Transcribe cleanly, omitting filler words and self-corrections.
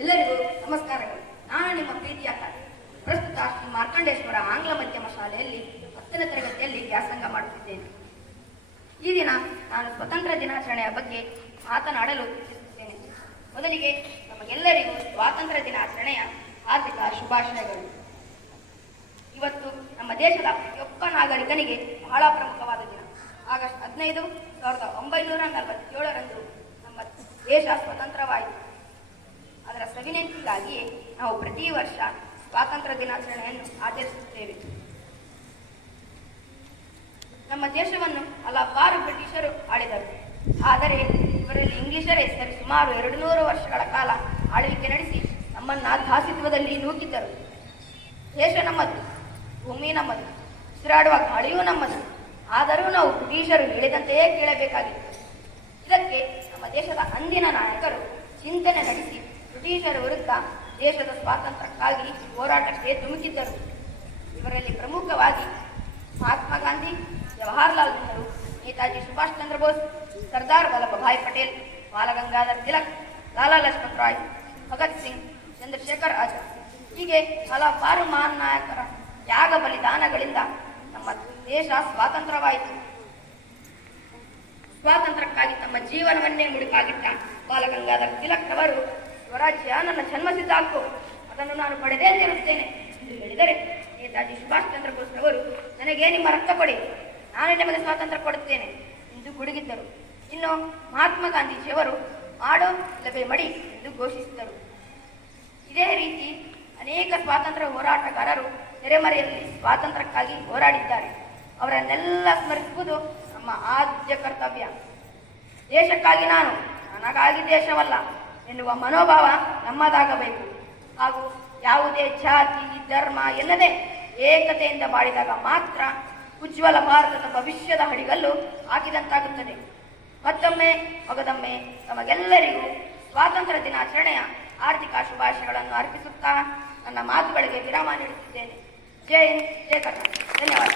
ಎಲ್ಲರಿಗೂ ನಮಸ್ಕಾರಗಳು. ನಾನು ನಿಮ್ಮ ಪ್ರೀತಿಯ ತಾಯಿ. ಪ್ರಸ್ತುತ ಶ್ರೀ ಮಾರ್ಕಂಡೇಶ್ವರ ಆಂಗ್ಲ ಮಾಧ್ಯಮ ಶಾಲೆಯಲ್ಲಿ 10ನೇ ತರಗತಿಯಲ್ಲಿ ವ್ಯಾಸಂಗ ಮಾಡುತ್ತಿದ್ದೇನೆ. ಈ ದಿನ ನಾನು ಸ್ವಾತಂತ್ರ್ಯ ದಿನಾಚರಣೆಯ ಬಗ್ಗೆ ಮಾತನಾಡಲು ಇಚ್ಛಿಸುತ್ತೇನೆ. ಮೊದಲಿಗೆ ನಮಗೆಲ್ಲರಿಗೂ ಸ್ವಾತಂತ್ರ್ಯ ದಿನಾಚರಣೆಯ ಹಾರ್ದಿಕ ಶುಭಾಶಯಗಳು. ಇವತ್ತು ನಮ್ಮ ದೇಶದ ಪ್ರತಿಯೊಬ್ಬ ನಾಗರಿಕನಿಗೆ ಬಹಳ ಪ್ರಮುಖವಾದ ದಿನ. ಆಗಸ್ಟ್ 15, 1947ರಂದು ನಮ್ಮ ದೇಶ ಸ್ವತಂತ್ರವಾಯಿತು. ಅದರ ಸವಿನೆನಪಿಗಾಗಿಯೇ ನಾವು ಪ್ರತಿ ವರ್ಷ ಸ್ವಾತಂತ್ರ್ಯ ದಿನಾಚರಣೆಯನ್ನು ಆಚರಿಸುತ್ತೇವೆ. ನಮ್ಮ ದೇಶವನ್ನು ಹಲವಾರು ಬ್ರಿಟಿಷರು ಆಳಿದರು. ಆದರೆ ಇವರಲ್ಲಿ ಇಂಗ್ಲಿಷರೇ ಸರಿ ಸುಮಾರು 200 ವರ್ಷಗಳ ಕಾಲ ಆಳ್ವಿಕೆ ನಡೆಸಿ ನಮ್ಮನ್ನು ದಾಸಿತ್ವದಲ್ಲಿ ನೂಕಿದ್ದರು. ದೇಶ ನಮ್ಮದು, ಭೂಮಿ ನಮ್ಮದು, ಉಸಿರಾಡುವ ಗಾಳಿಯೂ ನಮ್ಮದು. ಆದರೂ ನಾವು ಬ್ರಿಟಿಷರು ಹೇಳಿದಂತೆಯೇ ಕೇಳಬೇಕಾಗಿತ್ತು. ಇದಕ್ಕೆ ನಮ್ಮ ದೇಶದ ಅಂದಿನ ನಾಯಕರು ಚಿಂತನೆ ನಡೆಸಿ ಬ್ರಿಟಿಷರ ವಿರುದ್ಧ ದೇಶದ ಸ್ವಾತಂತ್ರ್ಯಕ್ಕಾಗಿ ಹೋರಾಟಕ್ಕೆ ಧುಮುಕಿದ್ದರು. ಇವರಲ್ಲಿ ಪ್ರಮುಖವಾಗಿ ಮಹಾತ್ಮ ಗಾಂಧಿ, ಜವಾಹರ್ಲಾಲ್ ನೆಹರು, ನೇತಾಜಿ ಸುಭಾಷ್ ಚಂದ್ರ ಬೋಸ್, ಸರ್ದಾರ್ ವಲ್ಲಭಭಾಯ್ ಪಟೇಲ್, ಬಾಲಗಂಗಾಧರ್ ತಿಲಕ್, ಲಾಲಾ ಲಜಪತ್ ರಾಯ್, ಭಗತ್ ಸಿಂಗ್, ಚಂದ್ರಶೇಖರ್ ಆಜಾದ್ ಹೀಗೆ ಹಲವಾರು ಮಹಾನ್ ನಾಯಕರ ತ್ಯಾಗ ಬಲಿದಾನಗಳಿಂದ ನಮ್ಮ ದೇಶ ಸ್ವಾತಂತ್ರ್ಯವಾಯಿತು. ಸ್ವಾತಂತ್ರ್ಯಕ್ಕಾಗಿ ತಮ್ಮ ಜೀವನವನ್ನೇ ಮುಡುಪಾಗಿಟ್ಟ ಬಾಲಗಂಗಾಧರ್ ತಿಲಕ್ ರವರು ಸ್ವರಾಜ್ಯ ನನ್ನ ಜನ್ಮಸಿದ್ಧ ಹಕ್ಕು, ಅದನ್ನು ನಾನು ಪಡೆದೇ ತೀರುತ್ತೇನೆ ಎಂದು ಹೇಳಿದರೆ, ನೇತಾಜಿ ಸುಭಾಷ್ ಚಂದ್ರ ಬೋಸ್ ರವರು ನನಗೆ ನಿಮ್ಮ ರಕ್ತ ಕೊಡಿ, ನಾನೇ ನಿಮಗೆ ಸ್ವಾತಂತ್ರ್ಯ ಕೊಡುತ್ತೇನೆ ಎಂದು ಗುಡುಗಿದ್ದರು. ಇನ್ನು ಮಹಾತ್ಮ ಗಾಂಧೀಜಿಯವರು ಮಾಡು ಇಲ್ಲವೇ ಮಡಿ ಎಂದು ಘೋಷಿಸಿದರು. ಇದೇ ರೀತಿ ಅನೇಕ ಸ್ವಾತಂತ್ರ್ಯ ಹೋರಾಟಗಾರರು ತೆರೆಮರೆಯಲ್ಲಿ ಸ್ವಾತಂತ್ರ್ಯಕ್ಕಾಗಿ ಹೋರಾಡಿದ್ದಾರೆ. ಅವರನ್ನೆಲ್ಲ ಸ್ಮರಿಸುವುದು ನಮ್ಮ ಆದ್ಯ ಕರ್ತವ್ಯ. ದೇಶಕ್ಕಾಗಿ ನಾನು, ನನಗಾಗಿ ದೇಶವಲ್ಲ ಎನ್ನುವ ಮನೋಭಾವ ನಮ್ಮದಾಗಬೇಕು. ಹಾಗೂ ಯಾವುದೇ ಜಾತಿ ಧರ್ಮ ಎನ್ನದೇ ಏಕತೆಯಿಂದ ಬಾಳಿದಾಗ ಮಾತ್ರ ಉಜ್ವಲ ಭಾರತದ ಭವಿಷ್ಯದ ಹಡಿಗಲ್ಲು ಹಾಕಿದಂತಾಗುತ್ತದೆ. ಮತ್ತೊಮ್ಮೆ ಮಗದೊಮ್ಮೆ ತಮಗೆಲ್ಲರಿಗೂ ಸ್ವಾತಂತ್ರ್ಯ ದಿನಾಚರಣೆಯ ಆರ್ಥಿಕ ಶುಭಾಶಯಗಳನ್ನು ಅರ್ಪಿಸುತ್ತಾ ನನ್ನ ಮಾತುಗಳಿಗೆ ವಿರಾಮ ನೀಡುತ್ತಿದ್ದೇನೆ. ಜೈ ಹಿಂದ್, ಜೈ ಕರ್ನಾಟಕ. ಧನ್ಯವಾದ.